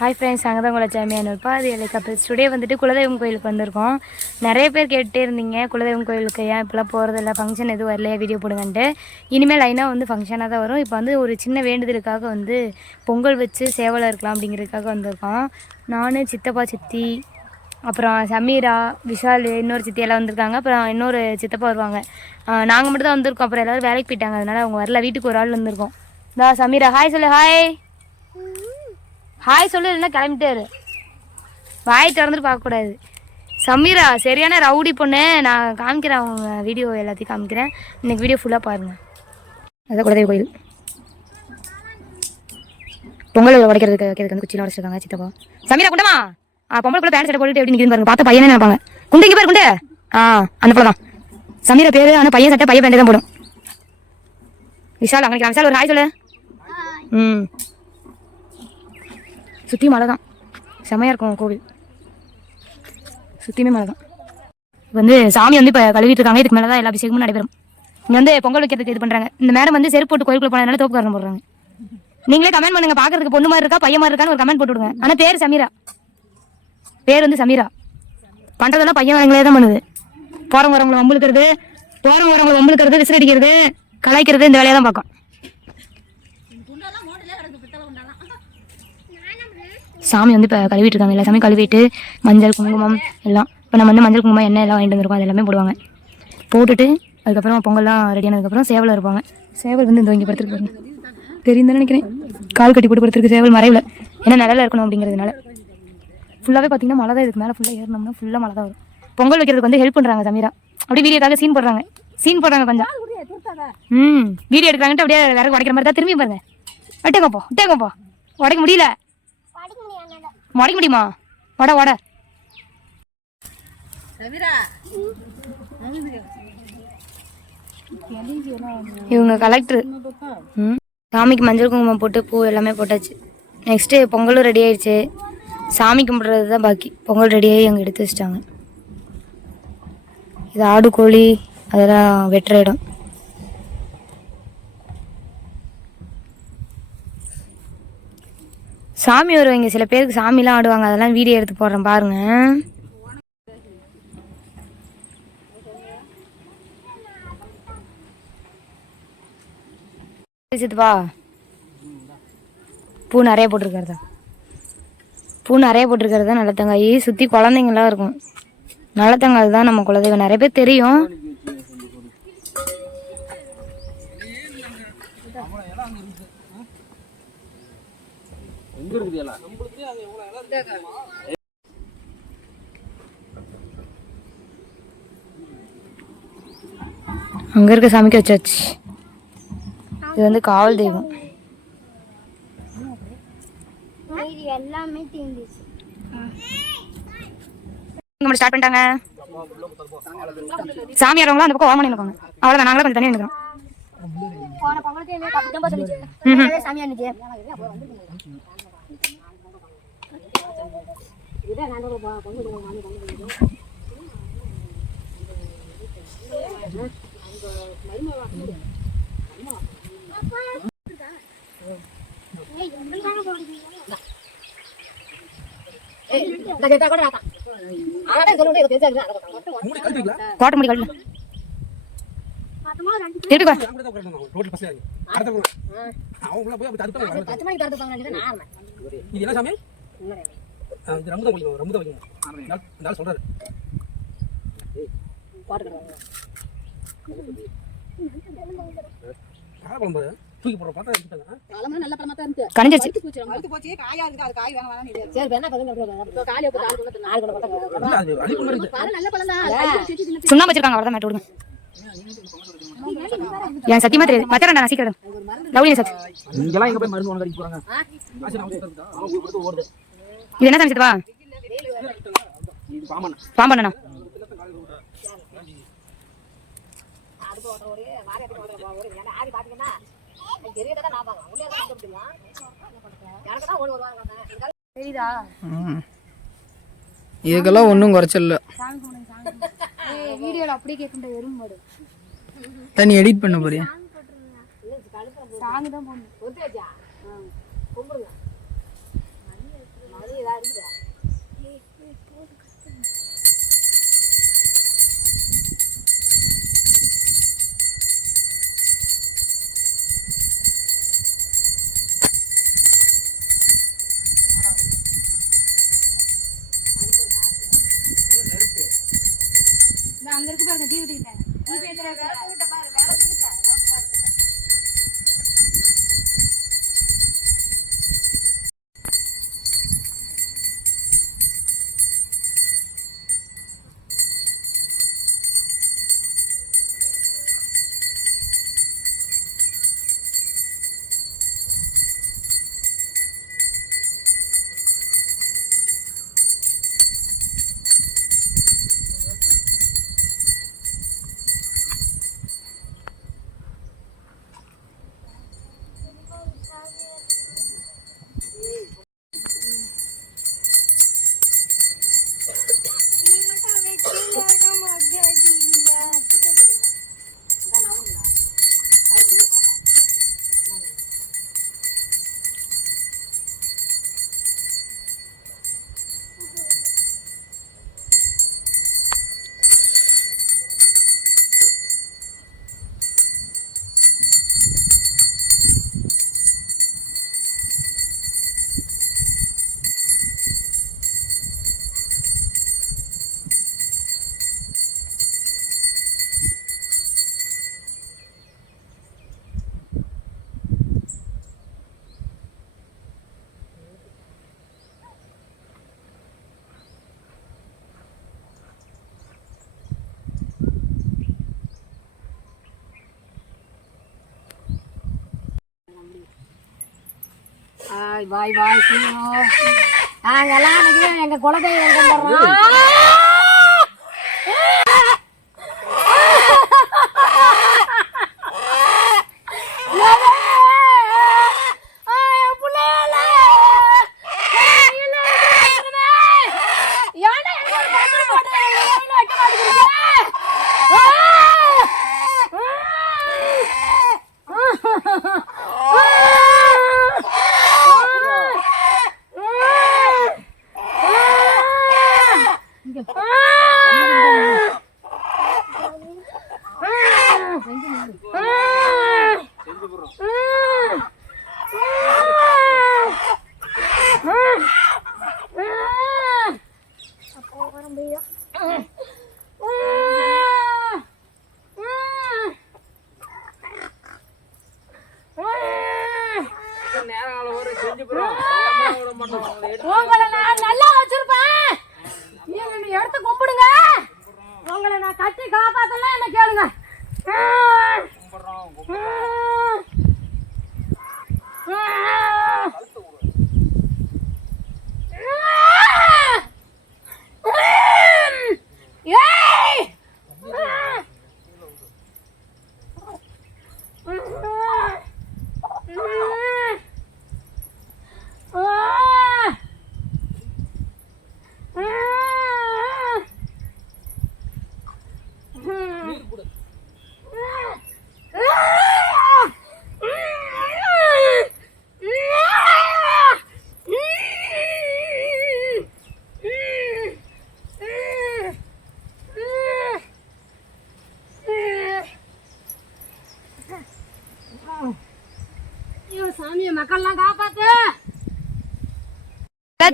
Hi friends அங்கே தான் உங்களை ஜாமியான அது இல்லை கப்பல்ஸ் டுடே வந்துட்டு குலதெய்வம் கோயிலுக்கு வந்திருக்கோம். நிறைய பேர் கேட்டுட்டே இருந்தீங்க குலதெய்வம் கோயிலுக்கு ஏன் இப்போலாம் போகிறதில்ல ஃபங்க்ஷன் எதுவும் வரலையா வீடியோ போடுங்கன்ட்டு. இனிமேல் லைனாக வந்து ஃபங்க்ஷனாக தான் வரும். இப்போ வந்து ஒரு சின்ன வேண்டுதலுக்காக வந்து பொங்கல் வச்சு சேவலை இருக்கலாம் அப்படிங்கிறதுக்காக வந்திருக்கோம். நான் சித்தப்பா சித்தி அப்புறம் சமீரா விஷால் இன்னொரு சித்தி எல்லாம் வந்திருக்காங்க. அப்புறம் இன்னொரு சித்தப்பா வருவாங்க. நாங்கள் மட்டும் தான் வந்திருக்கோம். அப்புறம் எல்லோரும் வேலைக்கு போயிட்டாங்க. அதனால் அவங்க வரல. வீட்டுக்கு ஒரு ஆள் வந்திருக்கோம். தா சமீரா ஹாய் சொல்லு ஹாய் ஹாய் சொல்லு இல்லைன்னா கிளம்பிட்டாரு வாய் திறந்துட்டு பார்க்கக்கூடாது சமீரா சரியான ரவுடி பொண்ணு. நான் காமிக்கிறேன் அவங்க வீடியோ எல்லாத்தையும் காமிக்கிறேன். இன்னைக்கு வீடியோ ஃபுல்லாக பாருங்கள் அதான் குலதெய்வ கோயில். பொங்கல் உடைக்கிறதுக்கு வைக்கிறதுக்கு வந்து குச்சியில் உடச்சிருக்காங்க சித்தப்பா. சமீரா குண்டமா ஆ பொம்பளை கூட பேண்ட் சட்டை போட்டுட்டு எப்படி நிற்கிது பாருங்க. பார்த்த பையனே நினைப்பாங்க. குண்டு இங்கே பாரு குண்டு. ஆ அந்த போல தான். சமீரா பேர் ஆனால் பையன் சட்டை பையன் பேண்ட் தான் போடும். விஷால் அங்கே விஷால் ஒரு ஹாய் சொல்லு. ம். சுற்றி மழை தான் செமையாக இருக்கும் கோவில். சுற்றியுமே மழை தான் இப்போ வந்து சாமி வந்து இப்போ கழுவிட்டு இருக்காங்க இதுக்கு மேலே தான் எல்லா அபிஷேகமும் நடைபெறும். இங்கே வந்து பொங்கல் வைக்கிறதுக்கு இது பண்ணுறாங்க இந்த மேடம் வந்து செருப்பு போட்டு கோயிலுக்குள்ள போனதுனால தோப்பு காரணம் போடுறாங்க. நீங்களே கமெண்ட் பண்ணுங்க. பார்க்கறதுக்கு பொண்ணு மாதிரி இருக்கா பையன் மாதிரி இருக்கான்னு ஒரு கமெண்ட் போட்டுவிடுங்க ஆனால் பேர் சமீரா. பேர் வந்து சமீரா. பண்ணுறதெல்லாம் பையன் வேலைங்களே தான் பண்ணுது. போகிறவங்க வரவங்களை வம்புழுக்கிறது போகிறவங்க வரவங்களை வம்புழுக்கிறது விசில் அடிக்கிறது கலாய்க்கிறது இந்த வேலையை தான் பார்க்கும். சாமி வந்து இப்போ கழுவிட்டு இருக்காங்க எல்லா சாமி கழுவிட்டு மஞ்சள் குங்குமம் எல்லாம். இப்போ நம்ம வந்து மஞ்சள் குங்குமம் எண்ணெய் எல்லாம் வாங்கிட்டு வந்திருக்கோம். அது எல்லாமே போடுவாங்க. போட்டுட்டு அதுக்கப்புறம் பொங்கல்லாம் ரெடி ஆனதுக்கப்புறம் சேவல் இருப்பாங்க சேவல் வந்து இந்த இங்கே படுத்துருக்கு பாருங்க. தெரியும் நினைக்கிறேன். கால் கட்டி போட்டு படுத்துருக்கு சேவல் மறைவில். ஏன்னா நிழல்ல இருக்கணும் அப்படிங்கிறதுனால. ஃபுல்லாகவே பார்த்தீங்கன்னா மழை தான் இதுக்கு மேலே ஃபுல்லாக ஏறினோம்னா ஃபுல்லாக மழை தான் வரும். பொங்கல் வைக்கிறதுக்கு வந்து ஹெல்ப் பண்ணுறாங்க சமீரா. அப்படியே வீடியோக்காக சீன் போடுறாங்க. சீன் போடுறாங்க கொஞ்சம் ம் வீடியோ எடுக்கிறாங்கட்டு அப்படியே வேற உடைக்கிற மாதிரி தான் திரும்பி பாருங்க. விட்டேங்கப்போ விட்டேங்கப்போ உடைக்க முடியல. உடைக்க முடியுமா? உட உட இவங்க கலெக்டர் ம். சாமிக்கு மஞ்சள் குங்குமம் போட்டு பூ எல்லாமே போட்டாச்சு. நெக்ஸ்ட்டு பொங்கலும் ரெடி ஆயிடுச்சு. சாமி கும்பிட்றது தான் பாக்கி. பொங்கல் ரெடியாகி அங்கே எடுத்து வச்சிட்டாங்க. இது ஆடு கோழி அதெல்லாம் வெட்டுற இடம். சாமி வருவாங்க சில பேருக்கு சாமிலாம் ஆடுவாங்க அதெல்லாம் வீடியோ எடுத்து போடுறேன் பாருங்க. சித்துப்பா பூ நிறைய போட்டிருக்கிறதா? பூ நிறைய போட்டிருக்கிறதா தான் நல்லத்தங்காய் சுற்றி குழந்தைங்களாம் இருக்கும். நல்லத்தங்காய் தான் நம்ம குலதெய்வம். நிறைய பேர் தெரியும். அங்கே இருக்க சாமிக்கு வச்சாச்சு. இது வந்து காவல் தெய்வம். எல்லாமே தீந்துச்சு. இங்கே ஸ்டார்ட் பண்ணிட்டாங்க. சாமி வரவங்களும் அந்த பக்கம் ஓரமான இருக்காங்க அவ்வளோதான் நாங்களே கொஞ்சம் தனியாக நிற்கிறோம் போன பொங்கலுக்கு என்ன கப்பு தான் சொல்லிச்சு அதே சாமியா இருந்துச்சு கோட்டை முடி கழட்டு திருப்பி ரோட்ல பஸ்ல அடுத்த போங்க அவங்க போய் அப்படி தடுப்பாங்க இது என்ன சாமி? ஆ, இது ரம்புதான் வைக்கணும் ரம்புதான் வைக்கணும் இந்த ஆள்- தூக்கி போடுற பார்த்தா எடுத்துட்டாங்க. கணிஞ்சிருச்சு. இல்ல, அது வச்சிருக்காங்க மேட்டு விடுங்க. என் சத்தியமா தெரியாது. மச்சரண்டா நான் சீக்கிரம் லவ்லி சத். இங்கெல்லாம் எங்க போய் மருந்து வாங்க கடிக்க போறாங்க? இது என்ன சாமி சித்தப்பா இது பாமன் பாம்பண்ணா. தெரியுதா? இதுக்கெல்லாம் ஒன்றும் குறைச்சல் இல்லை வீடியோல அப்படியே கேட்கின்ற எறும்பாடு தனி எடிட் பண்ண போறியா? சாங் தான் போடணும். दिला பாய் பாய் சீரோ நாங்கெல்லாம் அன்னைக்கு எங்க குலதெய்வம் வர்றோம் உங்களை நான் நல்லா வச்சிருப்பேன். நீங்க எடுத்து கும்பிடுங்க. உங்களை நான் கட்டி காப்பாத்தல என்ன கேளுங்க. ஏய்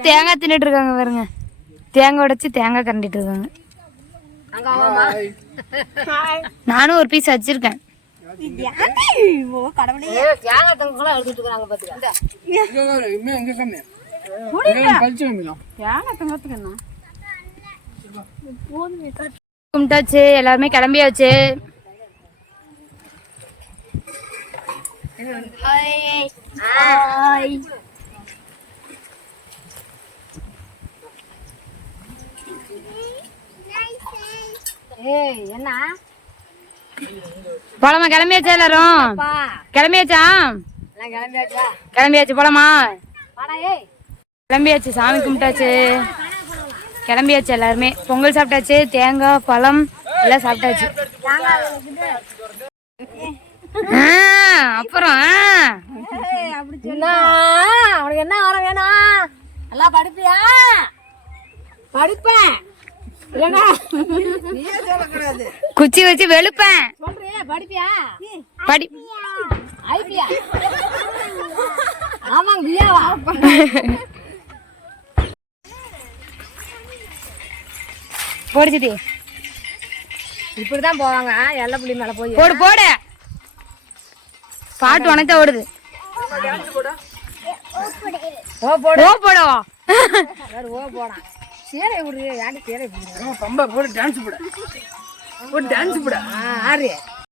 தேங்காய் தின்னுட்டு இருக்காங்க பாருங்க. தேங்காய் உடைச்சு தேங்காய் கரண்டிட்டு இருக்காங்க. நானும் ஒரு பீஸ் வச்சிருக்கேன். கும்பிட்டாச்சு எல்லாருமே கிளம்பியாச்சு. ஏய் என்ன? போலாமா கிளம்பியாச்சா எல்லாரும்? கிளம்பியாச்சா? கிளம்பியாச்சா? போலாமா? கிளம்பியாச்சு சாமி கும்பிட்டாச்சு. கிளம்பியாச்சு எல்லாருமே. பொங்கல் சாப்பிட்டாச்சு தேங்காய் பழம் எல்லாம் சாப்பிட்டாச்சு. அப்புறம் உனக்கு என்ன வர வேணும்? நல்லா படிப்பியா? படிப்பேன். குச்சி வச்சு வெளுப்பேன். படிப்பியா? படி ஐபியா? ஆமாங்க பியாவா போடுச்சிட்டி இப்படிதான் போவாங்க. எல்லை புள்ளி மேல போய் போடு போடு. பாட்டு உனக்கு ஓடுது. ஓ போடு. ஓ வேறு ஓ போடான் சீரை விடுறிய யாரு சீரை விடுறிய பம்பா போட்டு டான்ஸ் போட. போட்டு டான்ஸ் போட. ஆறு